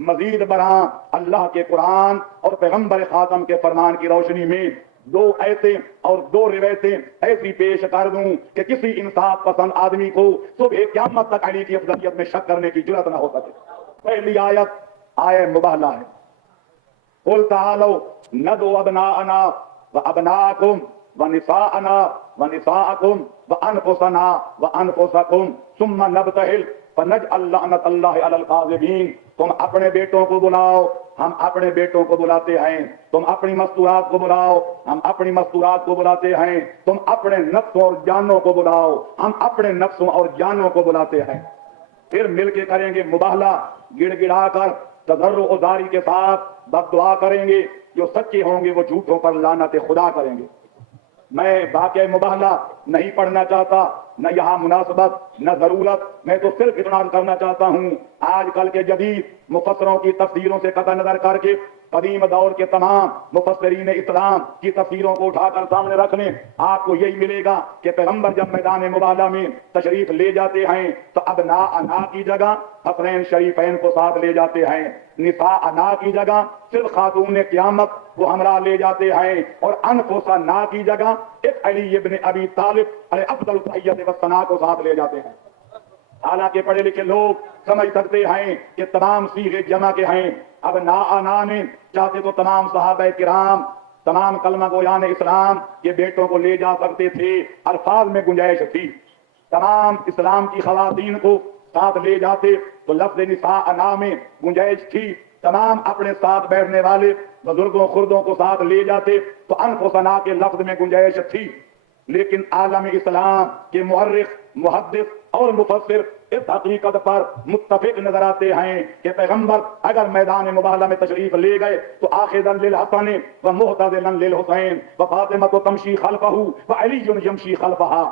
مزید برآں اللہ کے قرآن اور پیغمبر خاتم کے فرمان کی روشنی میں دو ایسے اور دو روایتیں ایسی پیش کر دوں کہ کسی انصاف پسند آدمی کو صبح قیامت تک علی کی افضلیت میں شک کرنے کی جرأت نہ ہو سکے۔ پہلی آیت آیہ مباہلہ ہے، قل تعالوا ندعو ابناءنا وابناءکم ونساءنا ونساءکم وانفسنا وانفسکم ثم نبتہل فنجعل لعنت اللہ علی الکاذبین۔ تم اپنے بیٹوں کو بلاؤ، ہم اپنے بیٹوں کو بلاتے ہیں، تم اپنی مستورات کو بلاؤ، ہم اپنی مستورات کو بلاتے ہیں، تم اپنے نفسوں اور جانوں کو بلاؤ، ہم اپنے نفسوں اور جانوں کو بلاتے ہیں۔ پھر مل کے کریں گے مباہلہ، گڑ گڑا کر تضرع و داری کے ساتھ بد دعا کریں گے، جو سچے ہوں گے وہ جھوٹوں پر لعنت خدا کریں گے۔ میں واقعہ مباہلہ نہیں پڑھنا چاہتا، نہ یہاں مناسبت نہ ضرورت، میں تو صرف اتنا کرنا چاہتا ہوں آج کل کے جدید مفسروں کی تفسیروں سے قطع نظر کر کے قدیم دور کے تمام مفسرین اسلام کی تفسیروں کو اٹھا کر سامنے رکھنے آپ کو یہی ملے گا کہ پیغمبر جب میدان مباہلہ میں تشریف لے جاتے ہیں تو ابنا انا کی جگہ حسنین شریفین کو ساتھ لے جاتے ہیں، نساء انا کی جگہ صرف خاتون قیامت کو ہمراہ لے جاتے ہیں، اور انفسا نا کی جگہ ایک علی ابن ابی طالب علیہ افضل التحیت والثناء کو ساتھ لے جاتے ہیں۔ حالانکہ پڑھے لکھے لوگ سمجھ سکتے ہیں کہ تمام صیغے جمع کے ہیں، اب نا میں چاہتے تو تمام صحابہ کرام تمام کلمہ گویان اسلام کے بیٹوں کو لے جا سکتے تھے، الفاظ میں گنجائش تھی، تمام اسلام کی خواتین کو ساتھ لے جاتے تو لفظ نساء انا میں گنجائش تھی، تمام اپنے ساتھ بیٹھنے والے بزرگوں خردوں کو ساتھ لے جاتے تو انفسنا کے لفظ میں گنجائش تھی۔ لیکن عالم اسلام کے مورخ، محدث اور مفسر اس حقیقت پر متفق نظر آتے ہیں کہ پیغمبر اگر میدان مباہلہ میں تشریف لے گئے تو آخذا للحسن و محتضلا للحسین و فاطمہ تمشی خلفہ و علی یمشی خلفہا۔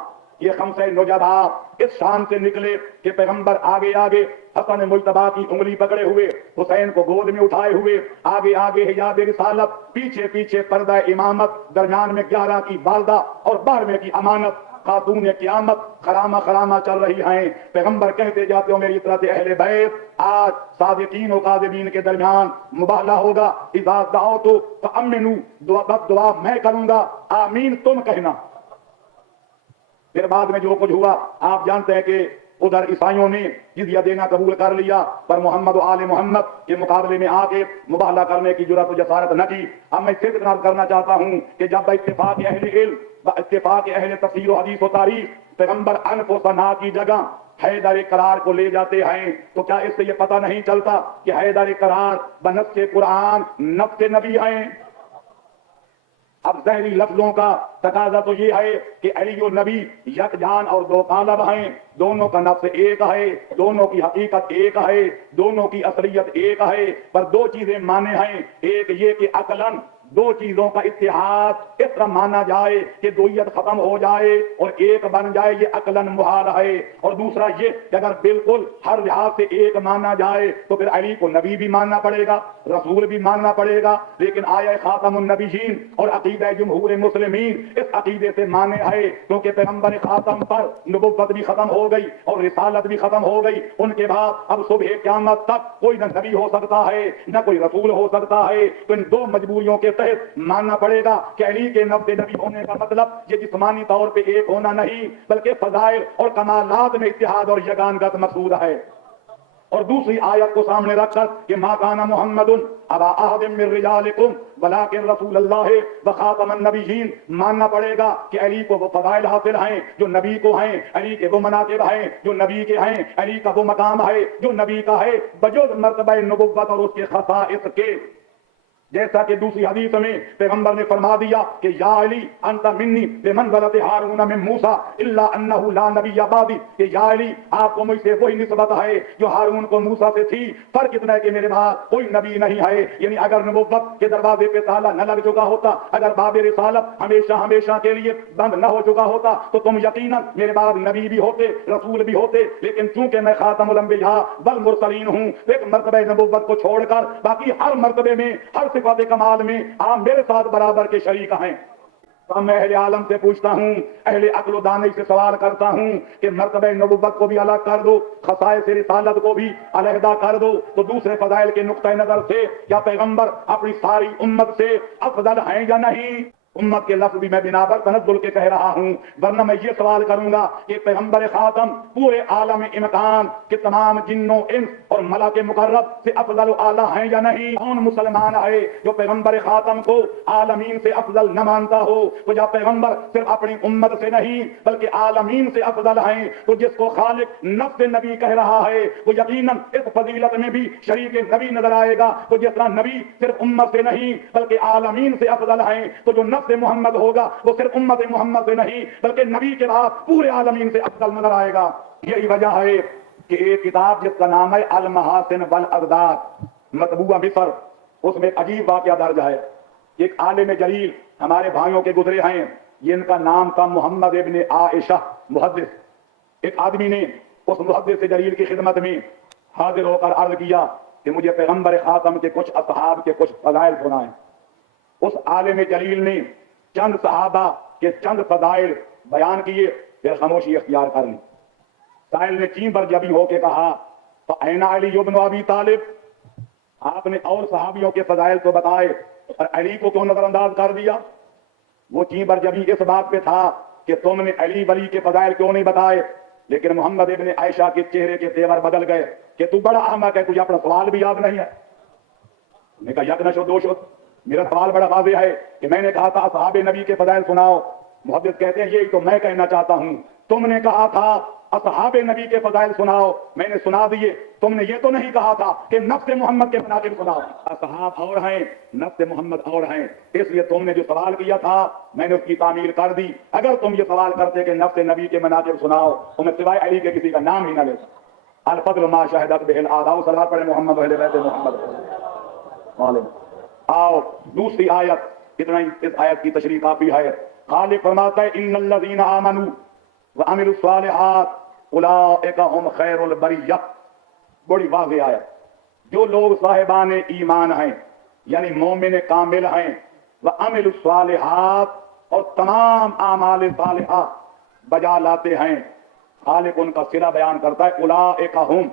یہ خمسہ نجبا اس شان سے نکلے کہ پیغمبر آگے آگے حسن مجتبی کی انگلی پکڑے ہوئے، حسین کو گود میں اٹھائے ہوئے، آگے آگے حجاب رسالت، پیچھے پیچھے پردہ امامت، درمیان میں 11 کی والدہ اور 12ویں کی امانت، خاتون قیامت خرامہ خرامہ چل رہی ہیں۔ پیغمبر کہتے جاتے ہو میری اطرت اہل بیت، آج صادقین و کاذبین کے درمیان مباہلہ ہوگا، اذا دعوت فامنوا، دعا میں کروں گا، آمین تم کہنا۔ پھر بعد میں جو کچھ ہوا آپ جانتے ہیں کہ ادھر عیسائیوں نے جزیہ دینا قبول کر لیا، پر محمد و آل محمد کے مقابلے میں آ کے مباہلہ کرنے کی جرأت و جسارت نہ کی۔ اب میں صرف اتنا کرنا چاہتا ہوں کہ جب اتفاق اہل علم و اتفاق اہل تفسیر و حدیث و تاریخ پیغمبر انفسنا کی جگہ حیدر قرار کو لے جاتے ہیں تو کیا اس سے یہ پتہ نہیں چلتا کہ حیدر قرار بنص قرآن نفس نبی ہیں؟ اب ظاہری لفظوں کا تقاضا تو یہ ہے کہ علی و نبی یک جان اور دو قالب ہیں، دونوں کا نفس ایک ہے، دونوں کی حقیقت ایک ہے، دونوں کی اصلیت ایک ہے، پر دو چیزیں مانے ہیں، ایک یہ کہ عقلاً دو چیزوں کا اتحاد اس طرح مانا جائے کہ دویت ختم ہو جائے اور ایک بن جائے، یہ عقلاً محال ہے، اور دوسرا یہ کہ اگر بالکل ہر لحاظ سے ایک مانا جائے تو پھر علی کو نبی بھی ماننا پڑے گا، رسول بھی ماننا پڑے گا، لیکن آیا خاتم النبیین اور عقیدہ جمہور مسلمین اس عقیدے سے مانے ہے کیونکہ پیغمبر خاتم پر نبوت بھی ختم ہو گئی اور رسالت بھی ختم ہو گئی، ان کے بعد اب صبح قیامت تک کوئی نہ نبی ہو سکتا ہے نہ کوئی رسول ہو سکتا ہے، تو ان دو مجبوریوں کے تحت ماننا پڑے گا کہ علی کے نفس نبی ہونے کا مطلب یہ جسمانی طور پہ ایک ہونا نہیں بلکہ فضائل اور کمالات میں اتحاد اور یگانگت مقصود ہے۔ اور دوسری آیت کو سامنے رکھ کر کہ ما کان محمد ابا احد من رجالکم ولکن رسول اللہ وخاتم النبیین، ماننا پڑے گا کہ علی کو وہ فضائل حاصل ہیں جو نبی کو ہیں، علی کے وہ مناقب ہیں جو نبی کے ہیں، علی کا وہ مقام ہے جو نبی کا ہے بجز مرتبہ نبوت اور اس کے خصائص کے، جیسا کہ دوسری حدیث میں پیغمبر نے فرما دیا کہ یا علی انت منی بمنزلۃ ہارون من موسیٰ الا انہ لا نبی بعدی، کہ یا علی آپ کو مجھ سے وہی نسبت ہے جو ہارون کو موسیٰ سے تھی، فرق اتنا ہے کہ میرے بعد کوئی نبی نہیں ہے۔ یعنی اگر نبوت کے دروازے پہ تالا نہ لگ چکا ہوتا، اگر باب رسالت ہمیشہ ہمیشہ کے لیے بند نہ ہو چکا ہوتا تو تم یقیناً میرے بعد نبی بھی ہوتے، رسول بھی ہوتے، لیکن چونکہ میں خاتم الانبیاء والمرسلین ہوں، ایک مرتبہ نبوت کو چھوڑ کر باقی ہر مرتبے میں، ہر صفات کمال میں آپ میرے ساتھ برابر کے شریک ہیں۔ تو میں اہل عالم سے پوچھتا ہوں، اہل عقل و دانش سے سوال کرتا ہوں کہ مرتبہ نبوت کو بھی الگ کر دو، خصائص رسالت کو بھی علیحدہ کر دو، تو دوسرے فضائل کے نقطۂ نظر سے کیا پیغمبر اپنی ساری امت سے افضل ہیں یا نہیں؟ امت کے لفظ بھی میں بنا پر تنزل کے کہہ رہا ہوں، ورنہ میں یہ سوال کروں گا کہ پیغمبر خاتم پورے عالم امکان کے تمام جنوں انس اور ملک مقرب سے افضل و اعلیٰ ہیں یا نہیں؟ کون مسلمان ہے جو پیغمبر خاتم کو عالمین سے افضل نہ مانتا ہو؟ تو یا پیغمبر صرف اپنی امت سے نہیں بلکہ عالمین سے افضل ہیں، تو جس کو خالق نفس نبی کہہ رہا ہے وہ یقیناً اس فضیلت میں بھی شریک نبی نظر آئے گا۔ تو جس طرح نبی صرف امت سے نہیں بلکہ عالمین سے افضل ہیں، تو جو نفس محمد ہوگا وہ صرف امت محمد سے نہیں بلکہ نبی کے بعد پورے عالمین سے افضل نظر آئے گا۔ یہی وجہ ہے کہ ایک کتاب جس کا نام ہے المحاسن والاضداد مطبوعہ مصر، اس میں ایک عجیب واقعہ درج ہے۔ ایک عالم جلیل ہمارے بھائیوں کے گزرے ہیں، یہ ان کا نام تھا محمد ابن عائشہ محدث۔ ایک آدمی نے اس محدث جلیل کی خدمت میں حاضر ہو کر عرض کیا کہ مجھے پیغمبر خاتم کے کچھ اصحاب کے کچھ فضائل سنائیں۔ اس عالم جلیل نے چند صحابہ کے چند فضائل بیان کیے، پھر خاموشی اختیار کر لی۔ سائل نے چین پر جبی ہو کے کہا فَأَيْنَ عَلِيُّ بْنُ أَبِي طالب، آپ نے اور صحابیوں کے فضائل تو بتائے اور علی کو کیوں نظر انداز کر دیا؟ وہ چین پر جبی اس بات پہ تھا کہ تم نے علی ولی کے فضائل کیوں نہیں بتائے، لیکن محمد ابن عائشہ کے چہرے کے تیور بدل گئے کہ تو بڑا احمق ہے، تجھے اپنا سوال بھی یاد نہیں ہے۔ میں کہا یک نہ شو دو شو، میرا سوال بڑا واضح ہے کہ میں نے کہا تھا اصحاب نبی کے فضائل سناؤ۔ محدث کہتے ہیں یہی تو میں کہنا چاہتا ہوں، تم نے کہا تھا اصحاب نبی کے فضائل سناؤ، میں نے سنا دیے، تم نے یہ تو نہیں کہا تھا کہ نفس محمد کے مناقب سناؤ۔ اصحاب اور ہیں، نفس محمد اور ہیں، اس لیے تم نے جو سوال کیا تھا میں نے اس کی تعمیل کر دی۔ اگر تم یہ سوال کرتے کہ نفس نبی کے مناقب سناؤ تو میں سوائے علی کے کسی کا نام ہی نہ لیتا۔ الفضل ما شہدت بہ الاعداء، صلوات پڑھے محمد و اہل بیت محمد۔ آؤ دوسری آیت، اتنا ہی اس آیت کی تشریح کافی ہے۔ خالق فرماتا ہے ان الذین آمنوا وعملوا الصالحات اولئک هم خیر البریہ، بڑی واضح آیت۔ جو لوگ صاحبان ایمان ہیں یعنی مومن کامل ہیں، وعملوا الصالحات اور تمام اعمال صالحہ بجا لاتے ہیں، خالق ان کا صلہ بیان کرتا ہے اولئک هم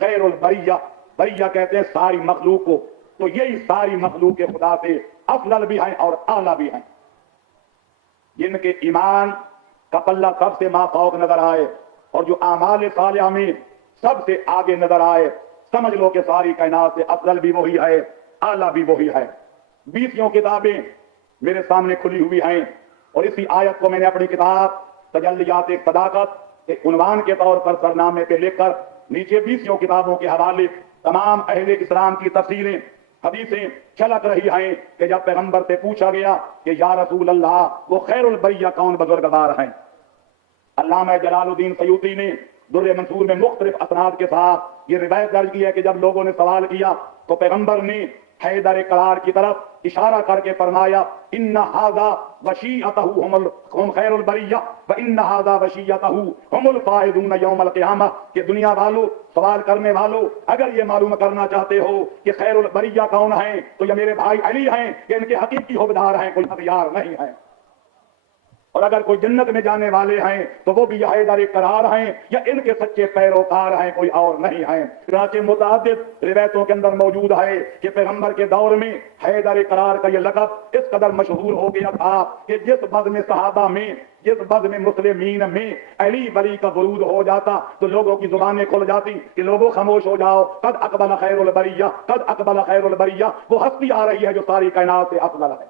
خیر البریہ، بریہ کہتے ہیں ساری مخلوق کو، تو یہی ساری مخلوق کے خدا سے افضل بھی ہیں اور اعلیٰ بھی ہیں، جن کے ایمان کا پلہ سب سے مافوق نظر آئے اور جو اعمال صالحہ میں سب سے آگے نظر آئے، سمجھ لو کہ ساری کائنات سے افضل بھی وہی ہے، اعلیٰ بھی وہی ہے۔ 20 کتابیں میرے سامنے کھلی ہوئی ہیں اور اسی آیت کو میں نے اپنی کتاب تجلیات صداقت ایک عنوان کے طور پر سرنامے پہ لکھ کر نیچے 20 کتابوں کے حوالے تمام اہل اسلام کی تفسیریں حدیثیں چھلک رہی ہیں کہ جب پیغمبر سے پوچھا گیا کہ یا رسول اللہ وہ خیر البریہ کون بزرگوار ہیں، علامہ جلال الدین سیوطی نے در منصور میں مختلف اسناد کے ساتھ یہ روایت درج کی ہے کہ جب لوگوں نے سوال کیا تو پیغمبر نے حیدر قرار کی طرف اشارہ کر کے فرمایا ان ھذا وشیعتہ هم خیر البریہ وان ھذا وشیعتہ هم الفائزون یوم القیامہ، کہ دنیا والو، سوال کرنے والو، اگر یہ معلوم کرنا چاہتے ہو کہ خیر البریہ کون ہیں تو یہ میرے بھائی علی ہیں کہ ان کے حقیقی حوبدار ہیں، کوئی اغیار نہیں ہے، اور اگر کوئی جنت میں جانے والے ہیں تو وہ بھی یہ حیدر قرار ہیں یا ان کے سچے پیروکار ہیں، کوئی اور نہیں ہیں۔ چنانچہ متعدد روایتوں کے اندر موجود ہے کہ پیغمبر کے دور میں حیدر قرار کا یہ لقب اس قدر مشہور ہو گیا تھا کہ جس بزم صحابہ میں، جس بزم مسلمین میں علی ولی کا ورود ہو جاتا تو لوگوں کی زبانیں کھل جاتی کہ لوگوں خاموش ہو جاؤ، قد اقبل خیر البریہ، قد اقبل خیر البریہ، وہ ہستی آ رہی ہے جو ساری کائنات سے افضل ہے۔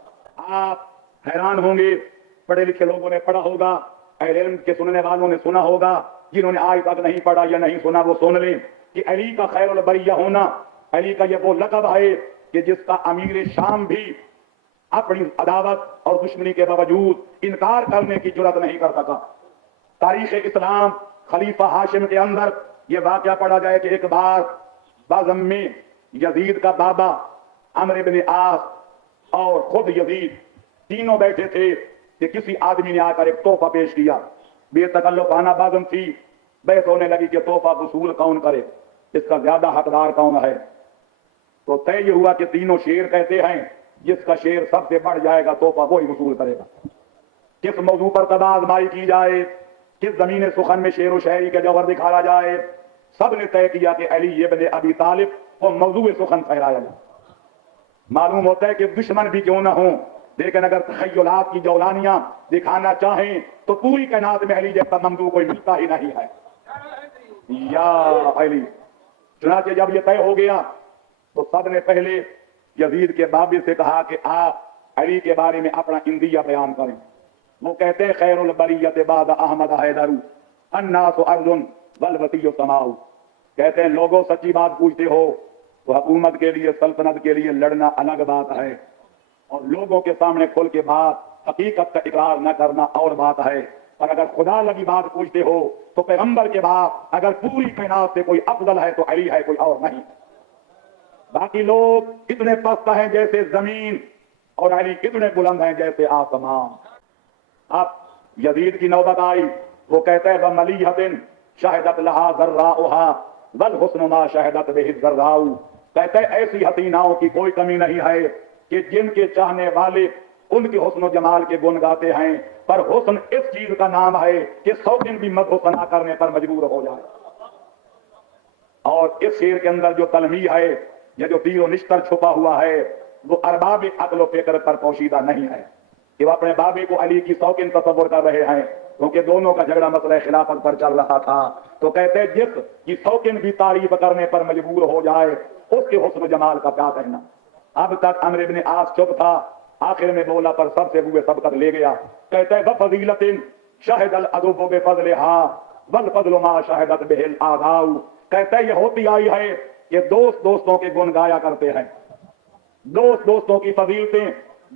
آپ حیران ہوں گے، پڑھے لکھے لوگوں نے پڑھا ہوگا، اہل علم کے سننے والوں نے سنا ہوگا، جنہوں نے آج تک نہیں پڑھا یا نہیں سنا وہ سن لیں کہ علی کا خیر البریہ ہونا، علی کا یہ وہ لقب ہے کہ جس کا امیر شام بھی اپنی عداوت اور دشمنی کے باوجود انکار کرنے کی جرات نہیں کر سکا۔ تاریخ اسلام خلیفہ ہاشم کے اندر یہ واقعہ پڑھا جائے کہ ایک بار بزم میں یزید کا بابا عمرو بن عاص اور خود یزید تینوں بیٹھے تھے کہ کسی آدمی نے آ کر ایک تحفہ پیش کیا، بے تکلفانہ بازم تھی، بحث ہونے لگی کہ تحفہ وصول کون کرے، اس کا زیادہ حقدار کون ہے، تو طے یہ ہوا کہ تینوں شیر کہتے ہیں جس کا شیر سب سے بڑھ جائے گا تحفہ وہی وصول کرے گا۔ کس موضوع پر تب آزمائی کی جائے, کس زمین سخن میں شعر و شاعری کا جوہر دکھایا جائے, سب نے طے کیا کہ علی ابن ابی طالب کو موضوع سخن ٹھہرایا جائے. معلوم ہوتا ہے کہ دشمن بھی کیوں نہ ہوں, لیکن اگر تخیلات کی جولانیاں دکھانا چاہیں تو پوری کائنات میں علی جیسا ممدوح کوئی ملتا ہی نہیں ہے. یا علی. چنانچہ جب یہ طے ہو گیا تو سب نے پہلے یزید کے بابی سے کہا کہ آپ علی کے بارے میں اپنا اندیہ بیان کریں. وہ کہتے ہیں خیر البریت بعد احمد حیدر الناس ارض والوطی سماء. کہتے ہیں لوگوں سچی بات پوچھتے ہو تو حکومت کے لیے, سلطنت کے لیے لڑنا الگ بات ہے, اور لوگوں کے سامنے کھل کے بات حقیقت کا اقرار نہ کرنا اور بات ہے. اور اگر خدا لگی بات پوچھتے ہو تو پیغمبر کے بعد اگر پوری کائنات سے کوئی افضل ہے تو علی ہے, کوئی اور نہیں. باقی لوگ اتنے پست ہیں جیسے زمین, اور علی اتنے بلند ہیں جیسے آسمان. اب یزید کی نوبت آئی. وہ کہتا ہے بملیحۃ شہدت لہا ذراؤہا والحسن ما شہدت بہ الذراء. کہتا ہے ایسی حسیناؤں کی کوئی کمی نہیں ہے کہ جن کے چاہنے والے ان کے حسن و جمال کے گن گاتے ہیں, پر حسن اس چیز کا نام ہے کہ 100 دن بھی مدح و ثنا کرنے پر مجبور ہو جائے. اور اس شعر کے اندر جو تلمیح ہے یا جو تیر و نشتر چھپا ہوا ہے وہ ارباب عقل و فکر پر پوشیدہ نہیں ہے کہ وہ اپنے بابی کو علی کی سوکن تصور کر رہے ہیں, کیونکہ دونوں کا جھگڑا مسئلہ خلافت پر چل رہا تھا. تو کہتے جس کی سوکن بھی تعریف کرنے پر مجبور ہو جائے اس کے حسن و جمال کا کیا کہنا. اب تک عمرو بن عاص چپ تھا, آخر میں بولا پر سب سے بوئے سبقت لے گیا. کہتے ہیں بفضیلۃ شہد العدو بفضلها والفضل ما شہدت بہ الاعداء. کہتے ہیں یہ ہوتی آئی ہے کہ دوست دوستوں کے گن گایا کرتے ہیں, دوست دوستوں کی فضیلتیں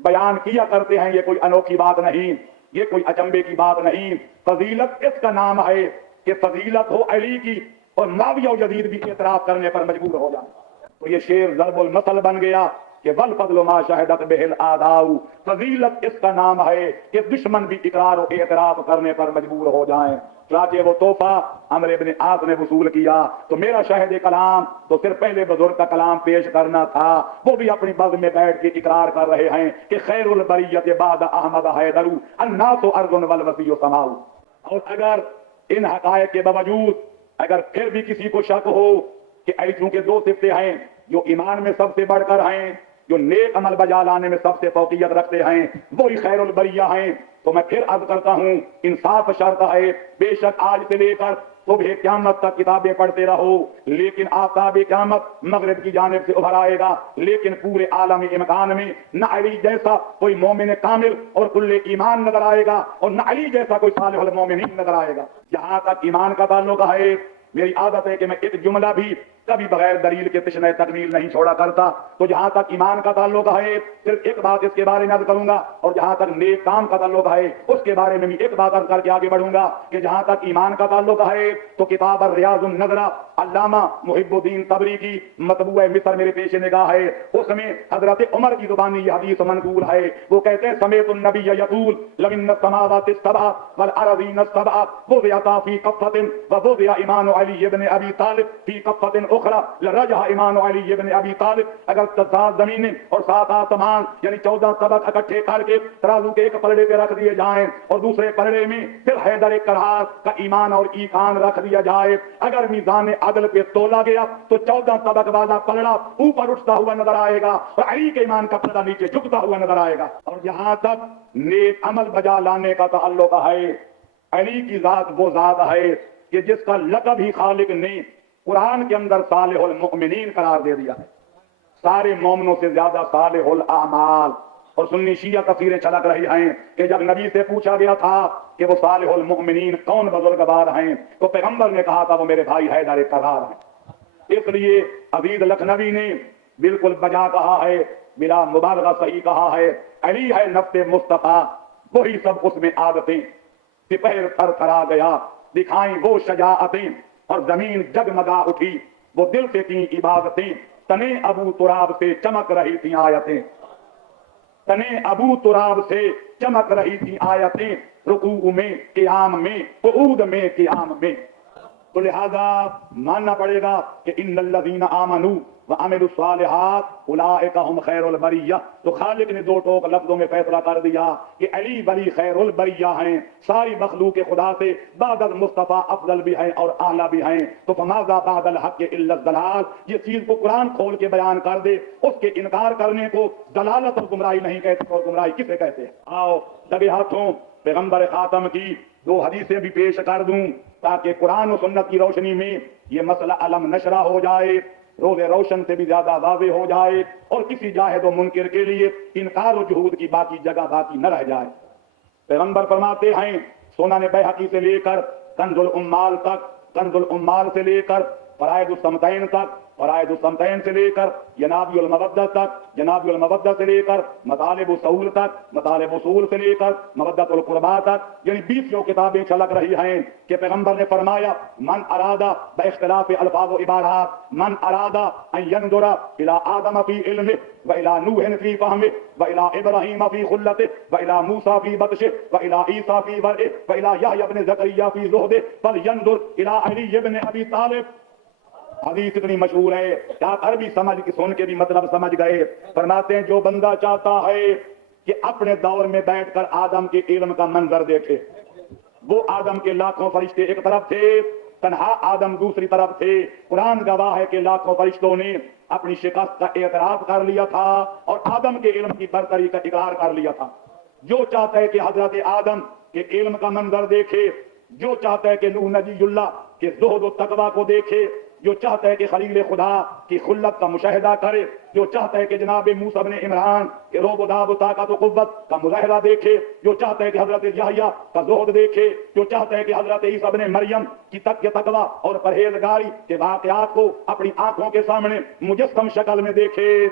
بیان کیا کرتے ہیں. یہ کوئی انوکھی بات نہیں, یہ کوئی اچنبے کی بات نہیں. فضیلت اس کا نام ہے کہ فضیلت ہو علی کی اور معاویہ و یزید بھی اعتراف کرنے پر مجبور ہو جائے. تو یہ شعر ضرب المثل بن گیا کہ والفضل ما شہدت بہ الاعداء. فضیلت اس کا نام ہے کہ دشمن بھی اقرار و اعتراف کرنے پر مجبور ہو جائیں. چنانچہ وہ تحفہ عمرو بن عاص نے وصول کیا تو میرا شاہد کلام تو صرف پہلے بزرگ کا کلام پیش کرنا تھا. وہ بھی اپنی بزم میں بیٹھ کے اقرار کر رہے ہیں کہ خیر البریت بعد احمد حیدر الناس ارض والوطی سماء. اور اگر ان حقائق کے باوجود اگر پھر بھی کسی کو شک ہو کہ ایسوں کے دو صفتیں ہیں جو ایمان میں سب سے بڑھ کر ہیں, جو نیک عمل بجا لانے میں سب سے فوقیت رکھتے ہیں, وہی خیر البریہ ہیں, تو میں پھر عرض کرتا ہوں انصاف شرط ہے. بے شک آج سے لے کر صبح قیامت تک کتابیں پڑھتے رہو, لیکن آفتاب قیامت مغرب کی جانب سے ابھر آئے گا, لیکن پورے عالم امکان میں نہ علی جیسا کوئی مومن کامل اور کل ایمان نظر آئے گا, اور نہ علی جیسا کوئی صالح المومنین نظر آئے گا. جہاں تک ایمان کا تعلق ہے, میری عادت ہے کہ میں ایک جملہ بھی کبھی بغیر دلیل کے تشنہ تکمیل نہیں چھوڑا کرتا. تو جہاں تک ایمان کا تعلق ہے صرف ایک بات اس کے بارے میں عرض کروں گا, اور جہاں تک نیک کام کا تعلق ہے اس کے بارے میں بھی ایک بات عرض کر کے آگے بڑھوں گا کہ جہاں تک ایمان کا تعلق ہے تو کتاب الریاض النظرہ علامہ محب الدین طبری کی مطبوع مصر میرے پیش نگاہ ہے. اس میں حضرت عمر کی زبانی یہ حدیث منقول ہے. وہ کہتے ہیں سمیت النبی یقول لئن السماوات السبع والارضین السبع وضعتا فی کفۃ ووضع ایمان علی ابن ابی طالب فی کفۃ اخرى لرجح ایمان علی ابن ابی طالب. اگر 7 زمینیں اور 7 آسمان یعنی 14 طبق اکٹھے کر کے ترازو کے ایک پلڑے پہ رکھ دیے جائیں اور دوسرے پلڑے میں پھر حیدر کرار کا ایمان اور ایقان رکھ دیا جائے, اگر میزان عدل پہ تولا گیا تو 14 طبق والا پلڑا اوپر اٹھتا ہوا نظر آئے گا اور علی کے ایمان کا پلڑا نیچے جھکتا ہوا نظر آئے گا. اور جہاں تک نیک عمل بجا لانے کا تعلق ہے, علی کی ذات وہ ذات ہے کہ جس کا لقب ہی خالق نے قرآن کے اندر صالح المؤمنین قرار دے دیا ہے. سارے مومنوں سے زیادہ صالح الاعمال. اور سنی شیعہ تفسیریں چھلک رہی ہیں کہ جب نبی سے پوچھا گیا تھا کہ وہ صالح المؤمنین کون بزرگوار ہیں تو پیغمبر نے کہا تھا وہ میرے بھائی حیدر کرار ہیں. اس لیے عزیز لکھنوی نے بالکل بجا کہا ہے, بلا مبالغہ صحیح کہا ہے, علی ہے نفس مصطفیٰ وہی سب اس میں عادتیں, سپہر تھر تھرا گیا دکھائیں وہ شجاعتیں اور زمین جگمگا اٹھی وہ دل سے تھیں عبادتیں, تنے ابو تراب سے چمک رہی تھیں آیتیں, تنے ابو تراب سے چمک رہی تھی آیتیں, رکوع میں قیام میں قعود میں قیام میں. تو لہذا ماننا پڑے گا کہ ان الذین آمنوا وعملوا الصالحات اولئک هم خیر البریہ. تو خالق نے دو ٹوک لفظوں میں فیصلہ کر دیا کہ علی ولی خیر البریہ ہیں، ساری مخلوق خدا سے بعد المصطفیٰ افضل بھی ہیں اور اعلیٰ بھی ہیں. تو فماذا بعد الحق الا الضلال، یہ چیز کو قرآن کھول کے بیان کر دے، اس کے انکار کرنے کو ضلالت اور گمراہی نہیں کہتے. اور گمراہی کسے کہتے ہیں؟ آؤ دبے ہاتھوں پیغمبر خاتم کی دو حدیثیں بھی پیش کر دوں تاکہ قرآن و سنت کی روشنی میں یہ مسئلہ علم نشرہ ہو جائے، روز روشن سے بھی زیادہ واضح ہو جائے، اور کسی جاہد و منکر کے لیے انکار و جہود کی باقی جگہ باقی نہ رہ جائے. پیغمبر فرماتے ہیں سنن بیہقی سے لے کر کنز الامال تک، کنز الامال سے لے کر فرائض الصمتین تک، فرائض الصمتین سے لے کر جناب المودہ تک، جناب المودہ سے لے کر مطالب اصول تک، مطالب اصول سے لے کر مودۃ القربا تک، یعنی 20 کتابیں چھلک رہی ہیں کہ پیغمبر نے فرمایا من ارادہ باختلاف الفاظ و عبارات، من ارادہ ان ينظر الى آدم فی علمہ والى نوح فی فہمہ والى ابراہیم فی خلتہ والى موسیٰ فی بطشہ والى عیسیٰ فی ورعہ والى یحییٰ بن زکریا فی زہدہ فلینظر الى علی بن ابی طالب. حدیث اتنی مشہور ہے کہ آپ عربی سمجھ کے سن کے بھی مطلب سمجھ گئے. فرماتے ہیں جو بندہ چاہتا ہے کہ اپنے دور میں بیٹھ کر آدم کے علم کا منظر دیکھے، وہ آدم کے لاکھوں فرشتے ایک طرف تھے، تنہا آدم دوسری طرف تھے. قرآن گواہ ہے کہ لاکھوں فرشتوں نے اپنی شکست کا اعتراف کر لیا تھا اور آدم کے علم کی برتری کا اقرار کر لیا تھا. جو چاہتا ہے کہ حضرت آدم کے علم کا منظر دیکھے، جو چاہتا ہے کہ نوح نبی اللہ کے زہد و تقویٰ کو دیکھے، جو چاہتا ہے کہ خلیل خدا کی خلت کا مشاہدہ کرے، جو چاہتا ہے کہ جناب موسیٰ بن عمران کے روب و داب و طاقت و قوت کا مظاہرہ دیکھے، جو چاہتا ہے کہ حضرت یحییٰ کا زہد دیکھے، جو چاہتا ہے کہ حضرت عیسیٰ بن مریم کی تقویٰ اور پرہیزگاری کے واقعات کو اپنی آنکھوں کے سامنے مجسم شکل میں دیکھے.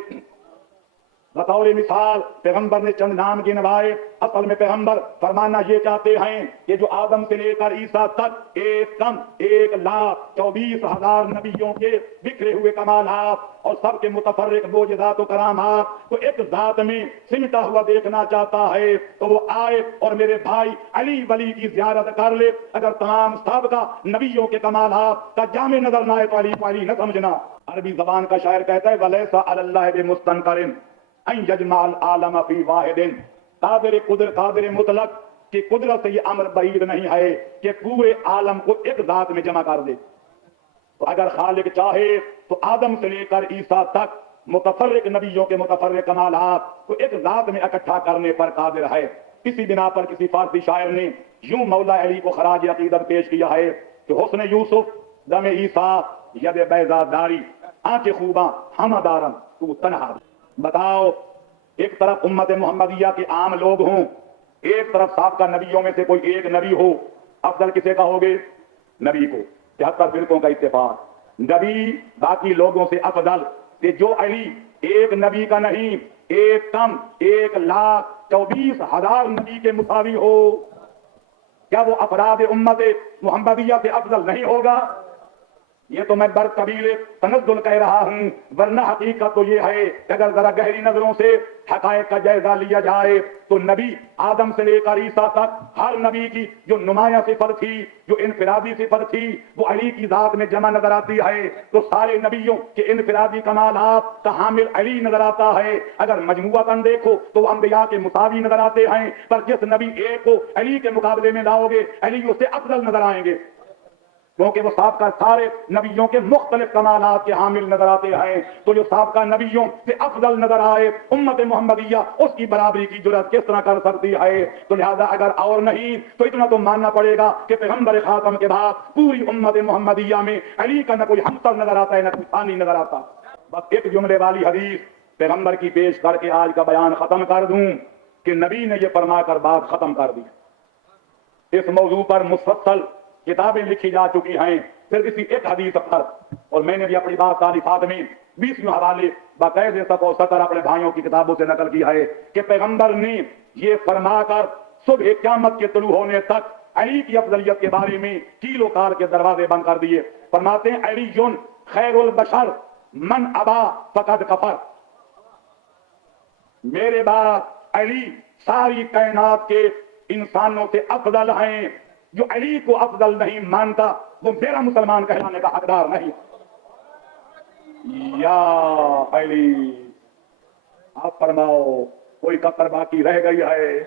بطور مثال پیغمبر نے چند نام گنوائے. اصل میں پیغمبر فرمانا یہ چاہتے ہیں کہ جو آدم سے لے کر عیسیٰ تک ایک کم 1,24,000 نبیوں کے بکھرے ہوئے کمالات اور سب کے متفرق معجزات و کرامات کو ایک ذات میں سمٹا ہوا دیکھنا چاہتا ہے تو وہ آئے اور میرے بھائی علی ولی کی زیارت کر لے. اگر تمام سابقہ نبیوں کے کمالات کا جامع نظر نہ آئے تو علی علی نہ سمجھنا. عربی زبان کا شاعر کہتا ہے وَلَيْسَ عَلَى اللَّهِ بِمُسْتَنْكَرٍ ان یجمع العالم فی واحد. قادر مطلق کی قدرت سے یہ امر بعید نہیں ہے کہ پورے عالم کو ایک ذات میں جمع کر دے. تو اگر خالق چاہے تو آدم سے لے کر عیسیٰ تک متفرق نبیوں کے متفرق کمالات کو ایک ذات میں اکٹھا کرنے پر قادر ہے. اسی بنا پر کسی فارسی شاعر نے یوں مولا علی کو خراج عقیدت پیش کیا ہے کہ حسن یوسف دم عیسیٰ ید بیضا داری آنکھ خوباں ہم دارن تو تنہا. بتاؤ ایک طرف امت محمدیہ کے عام لوگ ہوں، ایک طرف سابقہ نبیوں میں سے کوئی ایک نبی ہو، افضل کسے کہو گے؟ نبی کو. 73 فرقوں کا اتفاق، نبی باقی لوگوں سے افضل. کہ جو علی ایک نبی کا نہیں، ایک کم 1,24,000 نبی کے مساوی ہو، کیا وہ افراد امت محمدیہ سے افضل نہیں ہوگا؟ یہ تو میں برقبیل تنزل کہہ رہا ہوں، ورنہ حقیقت تو یہ ہے کہ اگر ذرا گہری نظروں سے حقائق کا جائزہ لیا جائے تو نبی آدم سے لے کر عیسیٰ تک ہر نبی کی جو نمایاں صفت تھی، جو انفرادی صفت تھی، وہ علی کی ذات میں جمع نظر آتی ہے. تو سارے نبیوں کے انفرادی کمالات کا حامل علی نظر آتا ہے. اگر مجموعاً دیکھو تو وہ انبیاء کے مساوی نظر آتے ہیں، پر جس نبی ایک کو علی کے مقابلے میں لاؤ گے علی اس سے افضل نظر آئیں گے، کیونکہ وہ سابقہ سارے نبیوں کے مختلف کمالات کے حامل نظر آتے ہیں. تو جو سابقہ نبیوں سے افضل نظر آئے امت محمدیہ اس کی برابری کی جرات کس طرح کر سکتی ہے؟ تو لہذا اگر اور نہیں تو اتنا تو ماننا پڑے گا کہ پیغمبر خاتم کے بعد پوری امت محمدیہ میں علی کا نہ کوئی ہمسر نظر آتا ہے نہ کوئی ثانی نظر آتا. بس ایک جملے والی حدیث پیغمبر کی پیش کر کے آج کا بیان ختم کر دوں کہ نبی نے یہ فرما کر بات ختم کر دی. اس موضوع پر مفصل کتابیں لکھی جا چکی ہیں صرف اسی ایک حدیث پر، اور میں نے بھی اپنی بات تالیفات میں 20 حوالے باقاعدے صف و سطر اپنے بھائیوں کی کتابوں سے نقل کی ہے کہ پیغمبر نے یہ فرما کر صبح قیامت کے طلوع ہونے تک علی کی افضلیت کے بارے میں کیلو کار کے دروازے بند کر دیے. فرماتے ہیں علی خیر البشر من ابا فقد کفر. میرے بعد علی ساری کائنات کے انسانوں سے افضل ہیں، جو علی کو افضل نہیں مانتا وہ میرا مسلمان کہلانے کا حقدار نہیں. یا علی، آپ فرماؤ کوئی کسر باقی رہ گئی ہے؟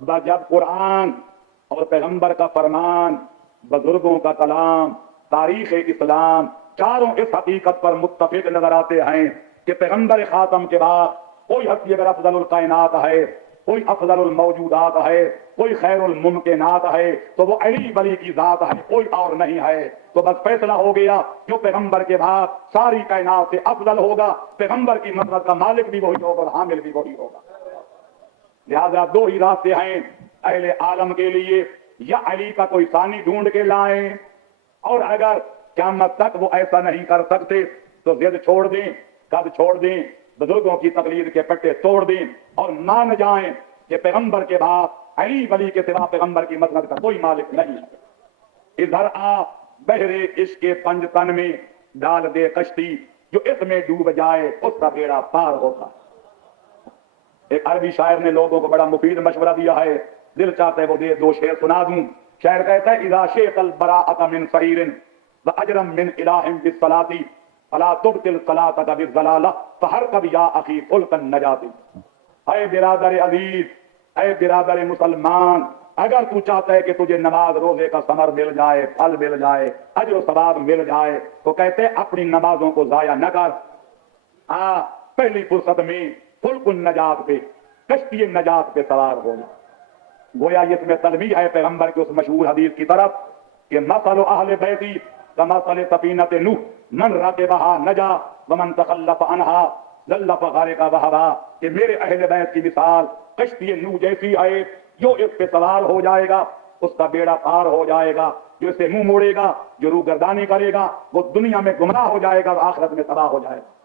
جب قرآن اور پیغمبر کا فرمان، بزرگوں کا کلام، تاریخ اسلام چاروں اس حقیقت پر متفق نظر آتے ہیں کہ پیغمبر خاتم کے بعد کوئی ہستی اگر افضل الکائنات ہے، کوئی افضل الموجودات ہے، کوئی خیر الممکنات ہے تو وہ علی ولی کی ذات ہے، کوئی اور نہیں ہے. تو بس فیصلہ ہو گیا، جو پیغمبر کے بعد ساری کائنات سے افضل ہوگا، پیغمبر کی مسرت کا مالک بھی وہی ہوگا اور حامل بھی وہی ہوگا. لہذا دو ہی راستے ہیں اہل عالم کے لیے، یا علی کا کوئی ثانی ڈھونڈ کے لائیں، اور اگر قیامت تک وہ ایسا نہیں کر سکتے تو ضد چھوڑ دیں، قد چھوڑ دیں، بزرگوں کی تقلید کے پٹے توڑ دیں اور مان جائیں کہ پیغمبر کے بعد علی ولی کے سوا پیغمبر کی مسند کا کوئی مالک نہیں ہے. ادھر آ بحر عشق کے پنج تن میں ڈال دے کشتی، جو اس میں ڈوب جائے اس کا بیڑا پار ہوتا. ایک عربی شاعر نے لوگوں کو بڑا مفید مشورہ دیا ہے، دل چاہتا ہے وہ دو شعر سنا دوں. شاعر کہتا ہے اذا شئت البراءة من صغیر واجرا من الہ بالصلاۃ فلا تبطل صلاتک بالضلالہ فحرکب یا اخی فلک النجاۃ. اے برادر عزیز، اے برادر مسلمان، اگر تو چاہتا ہے کہ تجھے نماز روزے کا ثمر مل جائے، پھل مل جائے، اجر و ثواب مل جائے، تو کہتے ہیں اپنی نمازوں کو ضائع نہ کر. پہلی فرصت میں فلک النجات پہ، کشتی نجات پہ سوار ہونا. گویا اس میں تلبیہ ہے پیغمبر کی اس مشہور حدیث کی طرف کہ مثل اہل بیتی کمثل سفینۃ نوح من رکبھا نجا ومن تخلف عنها ظل فغارقا وہوا. کہ میرے اہل بیت کی مثال کشتی نوح جیسی ہے، جو اس پہ سوار ہو جائے گا اس کا بیڑا پار ہو جائے گا، جو اسے منہ موڑے گا، جو روگردانی کرے گا وہ دنیا میں گمراہ ہو جائے گا اور آخرت میں تباہ ہو جائے گا.